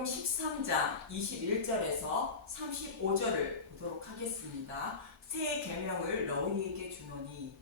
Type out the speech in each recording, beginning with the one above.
요한복음 13장 21절에서 35절을 보도록 하겠습니다. 새 계명을 너희에게 주노니.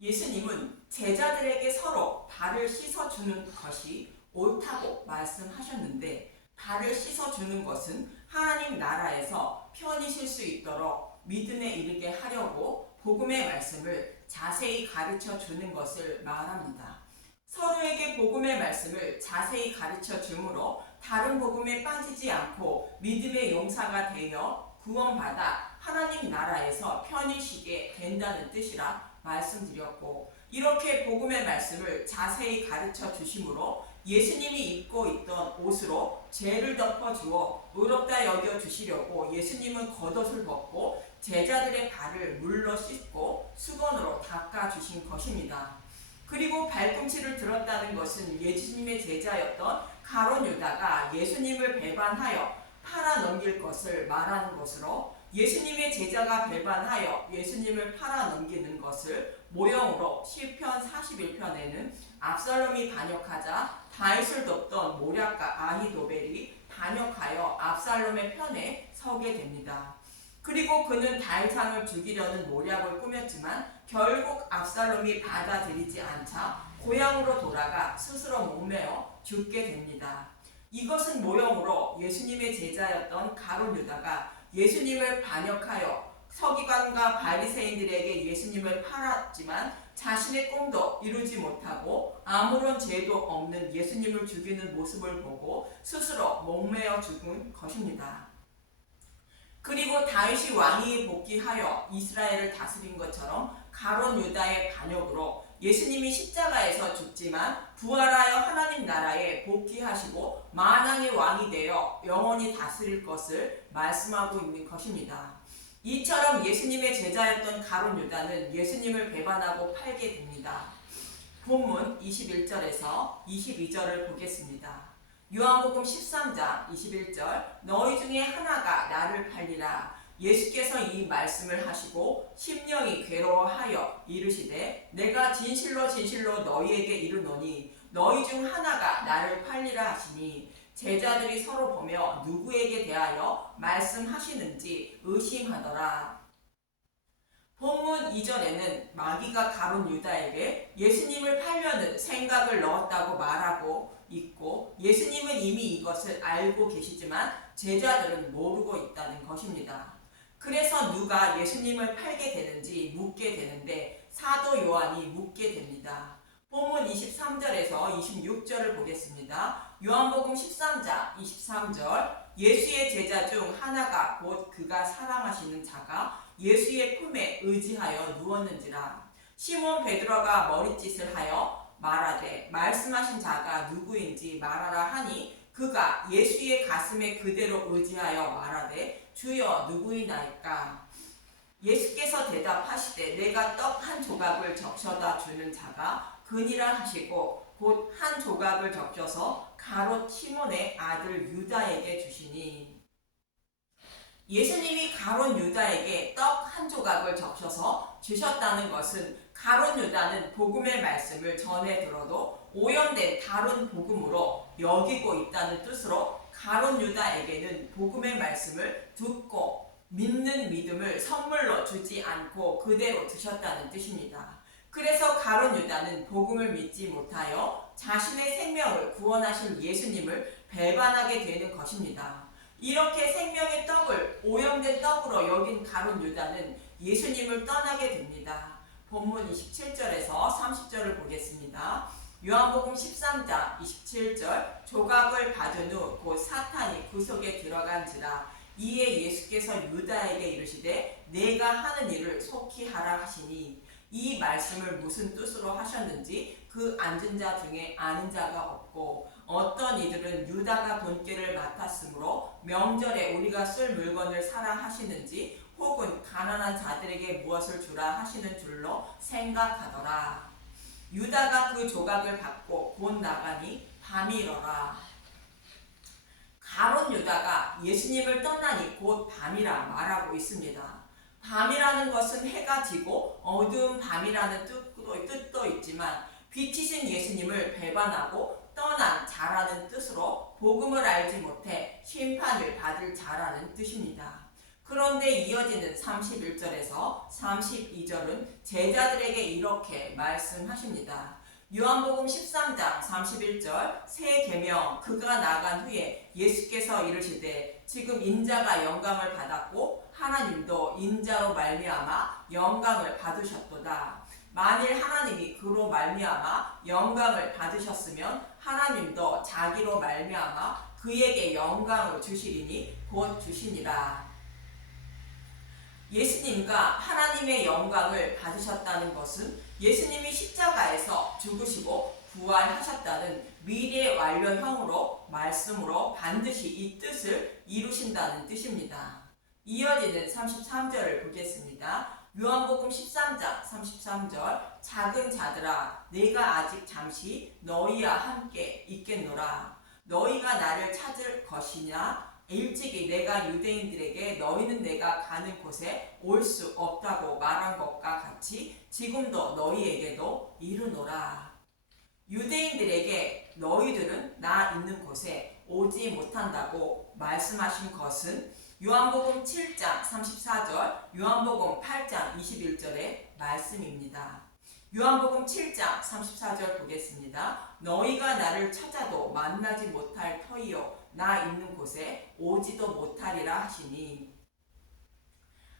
예수님은 제자들에게 서로 발을 씻어주는 것이 옳다고 말씀하셨는데, 발을 씻어주는 것은 하나님 나라에서 편히 쉴 수 있도록 믿음에 이르게 하려고 복음의 말씀을 자세히 가르쳐 주는 것을 말합니다. 서로에게 복음의 말씀을 자세히 가르쳐 주므로 다른 복음에 빠지지 않고 믿음의 용사가 되어 구원받아 하나님 나라에서 편히 쉬게 된다는 뜻이라 말씀드렸고, 이렇게 복음의 말씀을 자세히 가르쳐 주심으로 예수님이 입고 있던 옷으로 죄를 덮어주어 의롭다 여겨 주시려고 예수님은 겉옷을 벗고 제자들의 발을 물로 씻고 수건으로 닦아 주신 것입니다. 그리고 발꿈치를 들었다는 것은 예수님의 제자였던 가룟 유다가 예수님을 배반하여 팔아 넘길 것을 말하는 것으로, 예수님의 제자가 배반하여 예수님을 팔아 넘기는 것을 모형으로 시편 41편에는 압살롬이 반역하자 다윗을 돕던 모략가 아히도벨이 반역하여 압살롬의 편에 서게 됩니다. 그리고 그는 다윗왕을 죽이려는 모략을 꾸몄지만 결국 압살롬이 받아들이지 않자 고향으로 돌아가 스스로 목매어 죽게 됩니다. 이것은 모형으로 예수님의 제자였던 가룟 유다가 예수님을 반역하여 서기관과 바리새인들에게 예수님을 팔았지만 자신의 꿈도 이루지 못하고 아무런 죄도 없는 예수님을 죽이는 모습을 보고 스스로 목매어 죽은 것입니다. 그리고 다윗이 왕위에 복귀하여 이스라엘을 다스린 것처럼 가룟 유다의 반역으로 예수님이 십자가에서 죽지만 부활하여 하나님 나라에 복귀하시고 만왕의 왕이 되어 영원히 다스릴 것을 말씀하고 있는 것입니다. 이처럼 예수님의 제자였던 가룟 유다는 예수님을 배반하고 팔게 됩니다. 본문 21절에서 22절을 보겠습니다. 요한복음 13장 21절, 너희 중에 하나가 나를 팔리라. 예수께서 이 말씀을 하시고 심령이 괴로워하여 이르시되, 내가 진실로 진실로 너희에게 이르노니 너희 중 하나가 나를 팔리라 하시니, 제자들이 서로 보며 누구에게 대하여 말씀하시는지 의심하더라. 본문 2절에는 마귀가 가룟 유다에게 예수님을 팔려는 생각을 넣었다고 말하고 있고, 예수님은 이미 이것을 알고 계시지만 제자들은 모르고 있다는 것입니다. 그래서 누가 예수님을 팔게 되는지 묻게 되는데 사도 요한이 묻게 됩니다. 본문 23절에서 26절을 보겠습니다. 요한복음 13장 23절, 예수의 제자 중 하나가 곧 그가 사랑하시는 자가 예수의 품에 의지하여 누웠는지라. 시몬 베드로가 머리짓을 하여 말하되, 말씀하신 자가 누구인지 말하라 하니, 그가 예수의 가슴에 그대로 의지하여 말하되, 주여 누구이나이까? 예수께서 대답하시되, 내가 떡 한 조각을 적셔다 주는 자가 그니라 하시고, 곧 한 조각을 적셔서 가롯 시몬의 아들 유다에게 주시니. 예수님이 가롯 유다에게 떡 한 조각을 적셔서 주셨다는 것은 가롯 유다는 복음의 말씀을 전해 들어도 오염된 다른 복음으로 여기고 있다는 뜻으로, 가롯 유다에게는 복음의 말씀을 듣고 믿는 믿음을 선물로 주지 않고 그대로 두셨다는 뜻입니다. 그래서 가룟 유다는 복음을 믿지 못하여 자신의 생명을 구원하신 예수님을 배반하게 되는 것입니다. 이렇게 생명의 떡을 오염된 떡으로 여긴 가룟 유다는 예수님을 떠나게 됩니다. 본문 27절에서 30절을 보겠습니다. 요한복음 13장 27절, 조각을 받은 후 곧 사탄이 그 속에 들어간지라. 이에 예수께서 유다에게 이르시되, 내가 하는 일을 속히 하라 하시니, 이 말씀을 무슨 뜻으로 하셨는지 그 앉은 자 중에 아는 자가 없고, 어떤 이들은 유다가 돈깨를 맡았으므로 명절에 우리가 쓸 물건을 사라 하시는지, 혹은 가난한 자들에게 무엇을 주라 하시는 줄로 생각하더라. 유다가 그 조각을 받고 곧 나가니 밤이 이러라. 가룟 유다가 예수님을 떠나니 곧 밤이라 말하고 있습니다. 밤이라는 것은 해가 지고 어두운 밤이라는 뜻도 있지만, 빛이신 예수님을 배반하고 떠난 자라는 뜻으로 복음을 알지 못해 심판을 받을 자라는 뜻입니다. 그런데 이어지는 31절에서 32절은 제자들에게 이렇게 말씀하십니다. 요한복음 13장 31절 새 계명 그가 나간 후에 예수께서 이르시되 지금 인자가 영광을 받았고 하나님도 인자로 말미암아 영광을 받으셨도다. 만일 하나님이 그로 말미암아 영광을 받으셨으면 하나님도 자기로 말미암아 그에게 영광을 주시리니 곧 주시니라. 예수님과 하나님의 영광을 받으셨다는 것은 예수님이 십자가에서 죽으시고 부활하셨다는 미래 완료형으로 말씀으로 반드시 이 뜻을 이루신다는 뜻입니다. 이어지는 33절을 보겠습니다. 요한복음 13장 33절 작은 자들아 내가 아직 잠시 너희와 함께 있겠노라. 너희가 나를 찾을 것이냐 일찍이 내가 유대인들에게 너희는 내가 가는 곳에 올 수 없다고 말한 것과 같이 지금도 너희에게도 이르노라. 유대인들에게 너희들은 나 있는 곳에 오지 못한다고 말씀하신 것은 요한복음 7장 34절, 요한복음 8장 21절의 말씀입니다. 요한복음 7장 34절 보겠습니다. 너희가 나를 찾아도 만나지 못할 터이요 나 있는 곳에 오지도 못하리라 하시니,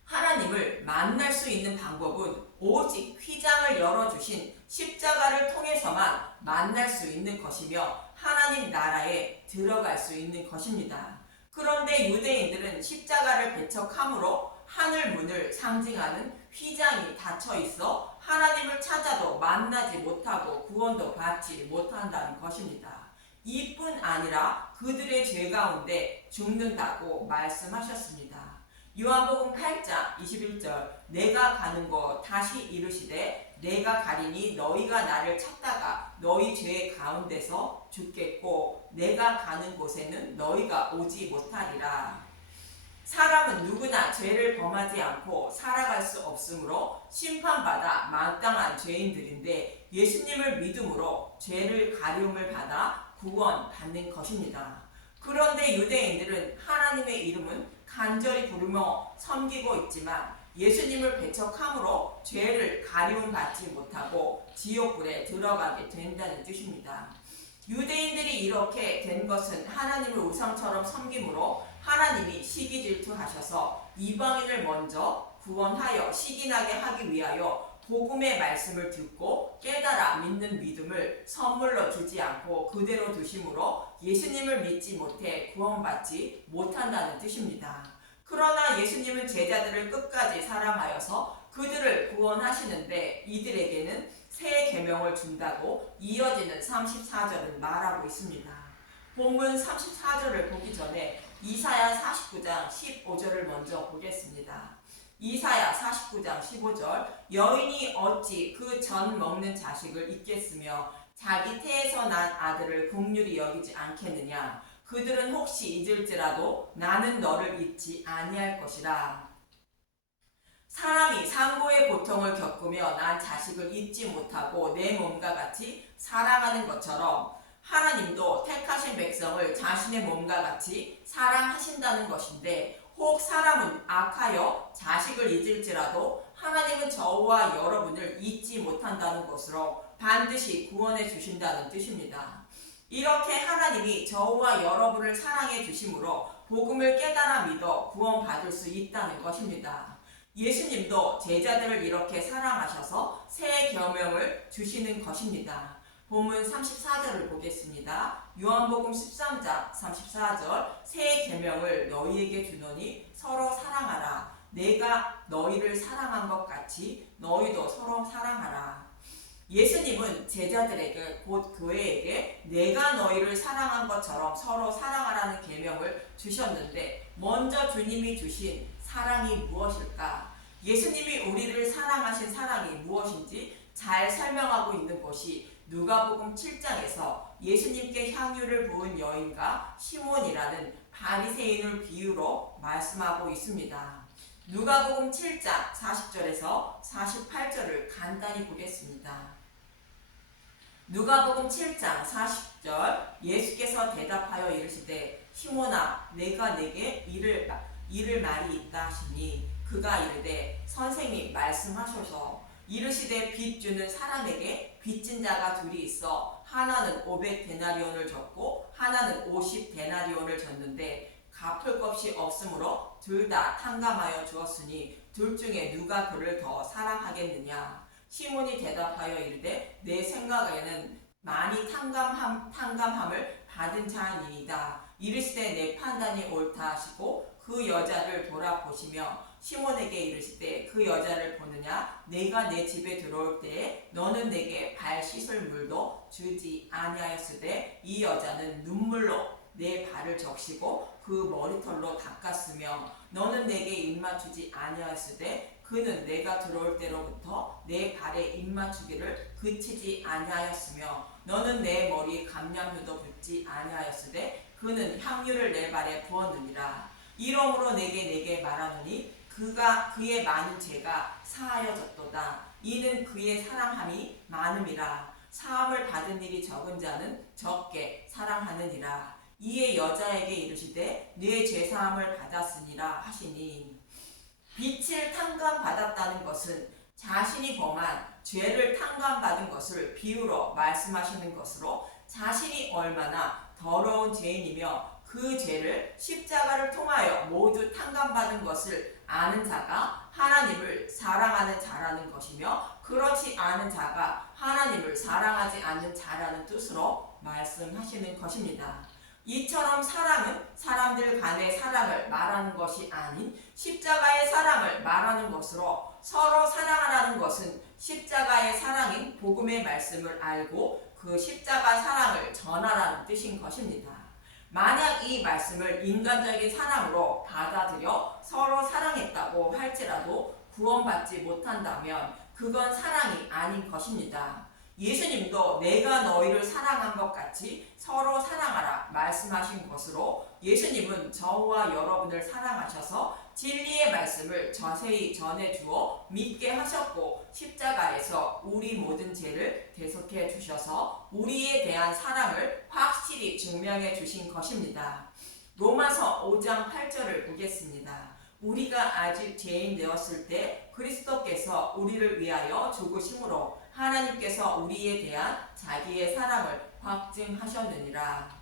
하나님을 만날 수 있는 방법은 오직 휘장을 열어주신 십자가를 통해서만 만날 수 있는 것이며 하나님 나라에 들어갈 수 있는 것입니다. 그런데 유대인들은 십자가를 배척함으로 하늘 문을 상징하는 휘장이 닫혀 있어 하나님을 찾아도 만나지 못하고 구원도 받지 못한다는 것입니다. 이뿐 아니라 그들의 죄 가운데 죽는다고 말씀하셨습니다. 요한복음 8장 21절 내가 가는 곳 다시 이르시되 내가 가리니 너희가 나를 찾다가 너희 죄 가운데서 죽겠고 내가 가는 곳에는 너희가 오지 못하리라. 사람은 누구나 죄를 범하지 않고 살아갈 수 없으므로 심판받아 마땅한 죄인들인데 예수님을 믿음으로 죄를 가리움을 받아 구원받는 것입니다. 그런데 유대인들은 하나님의 이름은 간절히 부르며 섬기고 있지만 예수님을 배척함으로 죄를 가리움 받지 못하고 지옥불에 들어가게 된다는 뜻입니다. 유대인들이 이렇게 된 것은 하나님을 우상처럼 섬김으로 하나님이 시기 질투하셔서 이방인을 먼저 구원하여 시기나게 하기 위하여 복음의 말씀을 듣고 깨달아 믿는 믿음을 선물로 주지 않고 그대로 두심으로 예수님을 믿지 못해 구원받지 못한다는 뜻입니다. 그러나 예수님은 제자들을 끝까지 사랑하여서 그들을 구원하시는데 이들에게는 새 계명을 준다고 이어지는 34절은 말하고 있습니다. 본문 34절을 보기 전에 이사야 49장 15절을 먼저 보겠습니다. 이사야 49장 15절 여인이 어찌 그 전 먹는 자식을 잊겠으며 자기 태에서 난 아들을 긍휼히 여기지 않겠느냐. 그들은 혹시 잊을지라도 나는 너를 잊지 아니할 것이라. 사람이 상고의 고통을 겪으며 난 자식을 잊지 못하고 내 몸과 같이 사랑하는 것처럼 하나님도 택하신 백성을 자신의 몸과 같이 사랑하신다는 것인데 혹 사람은 악하여 자식을 잊을지라도 하나님은 저와 여러분을 잊지 못한다는 것으로 반드시 구원해 주신다는 뜻입니다. 이렇게 하나님이 저와 여러분을 사랑해 주심으로 복음을 깨달아 믿어 구원받을 수 있다는 것입니다. 예수님도 제자들을 이렇게 사랑하셔서 새 계명을 주시는 것입니다. 본문 34절을 보겠습니다. 요한복음 13장 34절 새 계명을 너희에게 주노니 서로 사랑하라. 내가 너희를 사랑한 것 같이 너희도 서로 사랑하라. 예수님은 제자들에게 곧 교회에게 내가 너희를 사랑한 것처럼 서로 사랑하라는 계명을 주셨는데 먼저 주님이 주신 사랑이 무엇일까? 예수님이 우리를 사랑하신 사랑이 무엇인지 잘 설명하고 있는 것이 누가복음 7장에서 예수님께 향유를 부은 여인과 시몬이라는 바리새인을 비유로 말씀하고 있습니다. 누가복음 7장 40절에서 48절을 간단히 보겠습니다. 누가복음 7장 40절 예수께서 대답하여 이르시되 시몬아 내가 내게 이를 말이 있다 하시니 그가 이르되 선생님 말씀하셔서 이르시되 빚 주는 사람에게 빚진 자가 둘이 있어 하나는 500데나리온을 졌고 하나는 50데나리온을 졌는데 갚을 것이 없으므로 둘 다 탕감하여 주었으니 둘 중에 누가 그를 더 사랑하겠느냐. 시몬이 대답하여 이르되 내 생각에는 많이 탕감함을 받은 자니이다. 이르시되 내 판단이 옳다 하시고 그 여자를 돌아보시며 시몬에게 이르시되 그 여자를 보느냐. 내가 내 집에 들어올 때에 너는 내게 발 씻을 물도 주지 아니하였으되 이 여자는 눈물로 내 발을 적시고 그 머리털로 닦았으며 너는 내게 입맞추지 아니하였으되 그는 내가 들어올 때로부터 내 발에 입맞추기를 그치지 아니하였으며 너는 내 머리에 감람유도 붓지 아니하였으되 그는 향유를 내 발에 부었느니라. 이러므로 내게 말하노니 그의 많은 죄가 사하여졌도다. 이는 그의 사랑함이 많음이라. 사함을 받은 일이 적은 자는 적게 사랑하느니라. 이에 여자에게 이르시되 네 죄사함을 받았으니라 하시니 빚을 탕감받았다는 것은 자신이 범한 죄를 탕감받은 것을 비유로 말씀하시는 것으로 자신이 얼마나 더러운 죄인이며 그 죄를 십자가를 통하여 모두 탕감받은 것을 아는 자가 하나님을 사랑하는 자라는 것이며 그렇지 않은 자가 하나님을 사랑하지 않는 자라는 뜻으로 말씀하시는 것입니다. 이처럼 사랑은 사람들 간의 사랑을 말하는 것이 아닌 십자가의 사랑을 말하는 것으로 서로 사랑하라는 것은 십자가의 사랑인 복음의 말씀을 알고 그 십자가 사랑을 전하라는 뜻인 것입니다. 만약 이 말씀을 인간적인 사랑으로 받아들여 서로 사랑했다고 할지라도 구원받지 못한다면 그건 사랑이 아닌 것입니다. 예수님도 내가 너희를 사랑한 것 같이 서로 사랑하라 말씀하신 것으로 예수님은 저와 여러분을 사랑하셔서 진리의 말씀을 자세히 전해주어 믿게 하셨고 십자가에서 우리 모든 죄를 대속해 주셔서 우리에 대한 사랑을 확실히 증명해 주신 것입니다. 로마서 5장 8절을 보겠습니다. 우리가 아직 죄인 되었을 때 그리스도께서 우리를 위하여 죽으심으로 하나님께서 우리에 대한 자기의 사랑을 확증하셨느니라.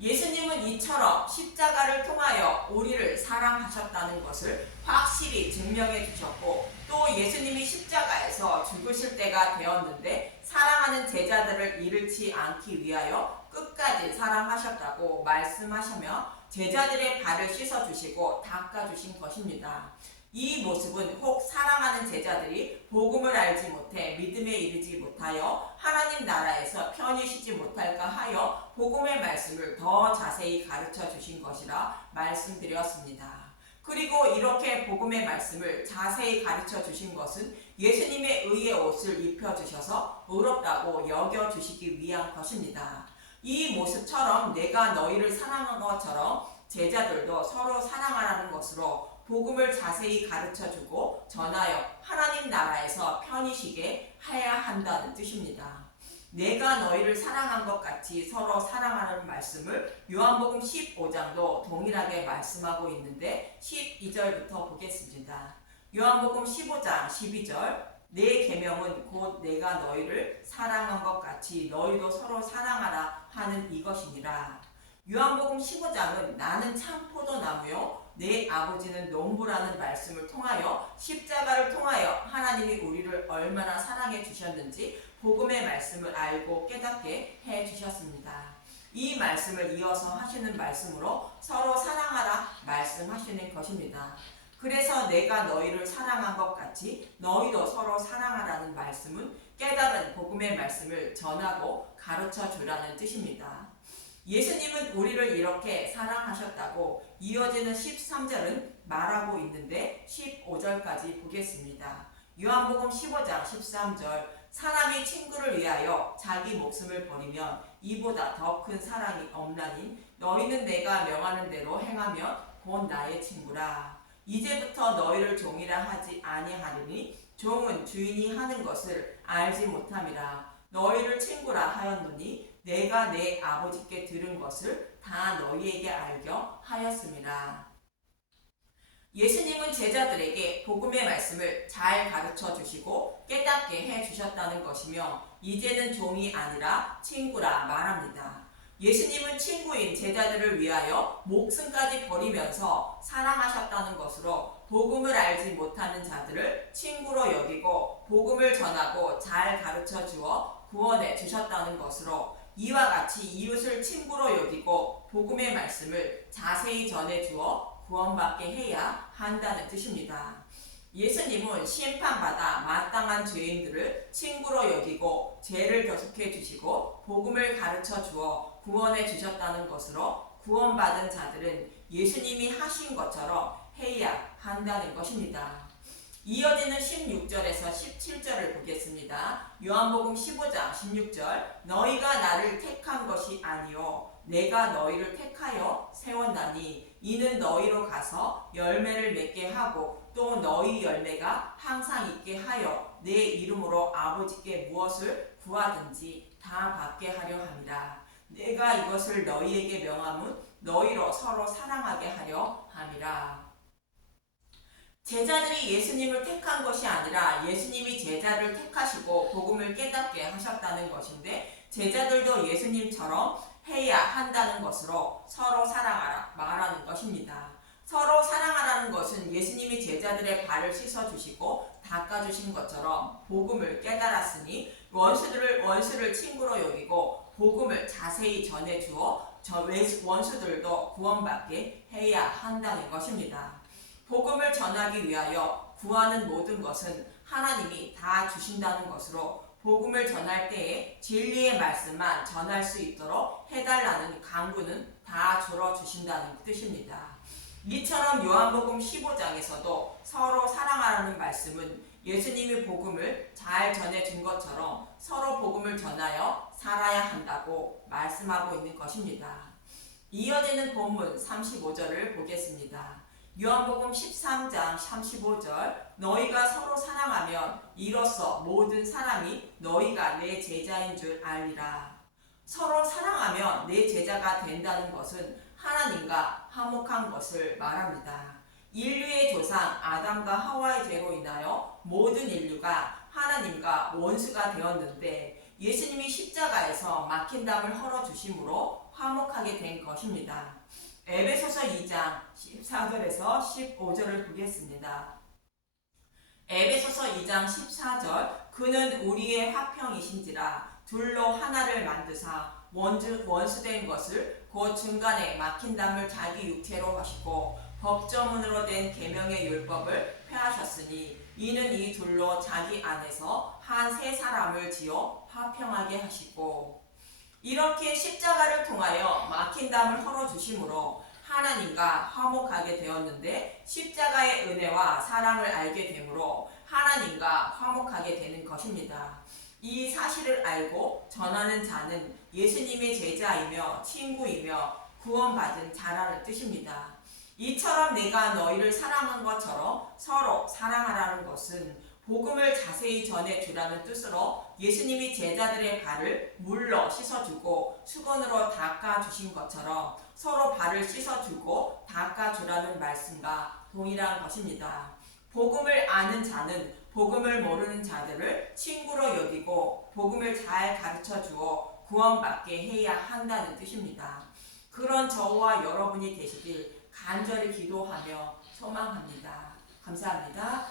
예수님은 이처럼 십자가를 통하여 우리를 사랑하셨다는 것을 확실히 증명해 주셨고 또 예수님이 십자가에서 죽으실 때가 되었는데 사랑하는 제자들을 잃지 않기 위하여 끝까지 사랑하셨다고 말씀하시며 제자들의 발을 씻어주시고 닦아주신 것입니다. 이 모습은 혹 사랑하는 제자들이 복음을 알지 못해 믿음에 이르지 못하여 하나님 나라에서 편히 쉬지 못할까 하여 복음의 말씀을 더 자세히 가르쳐 주신 것이라 말씀드렸습니다. 그리고 이렇게 복음의 말씀을 자세히 가르쳐 주신 것은 예수님의 의의 옷을 입혀주셔서 의롭다고 여겨주시기 위한 것입니다. 이 모습처럼 내가 너희를 사랑한 것처럼 제자들도 서로 사랑하라는 것으로 복음을 자세히 가르쳐주고 전하여 하나님 나라에서 편히 쉬게 해야 한다는 뜻입니다. 내가 너희를 사랑한 것 같이 서로 사랑하라는 말씀을 요한복음 15장도 동일하게 말씀하고 있는데 12절부터 보겠습니다. 요한복음 15장 12절 내 계명은 곧 내가 너희를 사랑한 것 같이 너희도 서로 사랑하라 하는 이것이니라. 요한복음 15장은 나는 참 포도나무요 내 아버지는 농부라는 말씀을 통하여 십자가를 통하여 하나님이 우리를 얼마나 사랑해 주셨는지 복음의 말씀을 알고 깨닫게 해 주셨습니다. 이 말씀을 이어서 하시는 말씀으로 서로 사랑하라 말씀하시는 것입니다. 그래서 내가 너희를 사랑한 것 같이 너희도 서로 사랑하라는 말씀은 깨달은 복음의 말씀을 전하고 가르쳐 주라는 뜻입니다. 예수님은 우리를 이렇게 사랑하셨다고 이어지는 13절은 말하고 있는데 15절까지 보겠습니다. 요한복음 15장 13절 사람이 친구를 위하여 자기 목숨을 버리면 이보다 더 큰 사랑이 없나니 너희는 내가 명하는 대로 행하면 곧 나의 친구라. 이제부터 너희를 종이라 하지 아니하리니 종은 주인이 하는 것을 알지 못함이라. 너희를 친구라 하였노니 내가 내 아버지께 들은 것을 다 너희에게 알려 하였습니다. 예수님은 제자들에게 복음의 말씀을 잘 가르쳐 주시고 깨닫게 해 주셨다는 것이며 이제는 종이 아니라 친구라 말합니다. 예수님은 친구인 제자들을 위하여 목숨까지 버리면서 사랑하셨다는 것으로 복음을 알지 못하는 자들을 친구로 여기고 복음을 전하고 잘 가르쳐 주어 구원해 주셨다는 것으로 이와 같이 이웃을 친구로 여기고 복음의 말씀을 자세히 전해 주어 구원받게 해야 한다는 뜻입니다. 예수님은 심판받아 마땅한 죄인들을 친구로 여기고 죄를 교속해 주시고 복음을 가르쳐 주어 구원해 주셨다는 것으로 구원받은 자들은 예수님이 하신 것처럼 해야 한다는 것입니다. 이어지는 16절에서 17절을 보겠습니다. 요한복음 15장 16절 너희가 나를 택한 것이 아니요 내가 너희를 택하여 세웠나니 이는 너희로 가서 열매를 맺게 하고 또 너희 열매가 항상 있게 하여 내 이름으로 아버지께 무엇을 구하든지 다 받게 하려 함이라. 내가 이것을 너희에게 명함은 너희로 서로 사랑하게 하려 함이라. 제자들이 예수님을 택한 것이 아니라 예수님이 제자를 택하시고 복음을 깨닫게 하셨다는 것인데 제자들도 예수님처럼 해야 한다는 것으로 서로 사랑하라 말하는 것입니다. 서로 사랑하라는 것은 예수님이 제자들의 발을 씻어주시고 닦아주신 것처럼 복음을 깨달았으니 원수를 친구로 여기고 복음을 자세히 전해주어 원수들도 구원받게 해야 한다는 것입니다. 복음을 전하기 위하여 구하는 모든 것은 하나님이 다 주신다는 것으로 복음을 전할 때에 진리의 말씀만 전할 수 있도록 해달라는 간구는 다 줄어주신다는 뜻입니다. 이처럼 요한복음 15장에서도 서로 사랑하라는 말씀은 예수님이 복음을 잘 전해준 것처럼 서로 복음을 전하여 살아야 한다고 말씀하고 있는 것입니다. 이어지는 본문 35절을 보겠습니다. 요한복음 13장 35절 너희가 서로 사랑하면 이로써 모든 사람이 너희가 내 제자인 줄 알리라. 서로 사랑하면 내 제자가 된다는 것은 하나님과 화목한 것을 말합니다. 인류의 조상 아담과 하와의 죄로 인하여 모든 인류가 하나님과 원수가 되었는데 예수님이 십자가에서 막힌 담을 헐어주심으로 화목하게 된 것입니다. 에베소서 2장 14절에서 15절을 보겠습니다. 에베소서 2장 14절 그는 우리의 화평이신지라 둘로 하나를 만드사 원수된 것을 곧 중간에 막힌 담을 자기 육체로 하시고 법조문으로 된 계명의 율법을 폐하셨으니 이는 이 둘로 자기 안에서 한 세 사람을 지어 화평하게 하시고 이렇게 십자가를 통하여 막힌 담을 헐어주심으로 하나님과 화목하게 되었는데 십자가의 은혜와 사랑을 알게 되므로 하나님과 화목하게 되는 것입니다. 이 사실을 알고 전하는 자는 예수님의 제자이며 친구이며 구원받은 자라는 뜻입니다. 이처럼 내가 너희를 사랑한 것처럼 서로 사랑하라는 것은 복음을 자세히 전해주라는 뜻으로 예수님이 제자들의 발을 물로 씻어주고 수건으로 닦아주신 것처럼 서로 발을 씻어주고 닦아주라는 말씀과 동일한 것입니다. 복음을 아는 자는 복음을 모르는 자들을 친구로 여기고 복음을 잘 가르쳐주어 구원받게 해야 한다는 뜻입니다. 그런 저와 여러분이 되시길 간절히 기도하며 소망합니다. 감사합니다.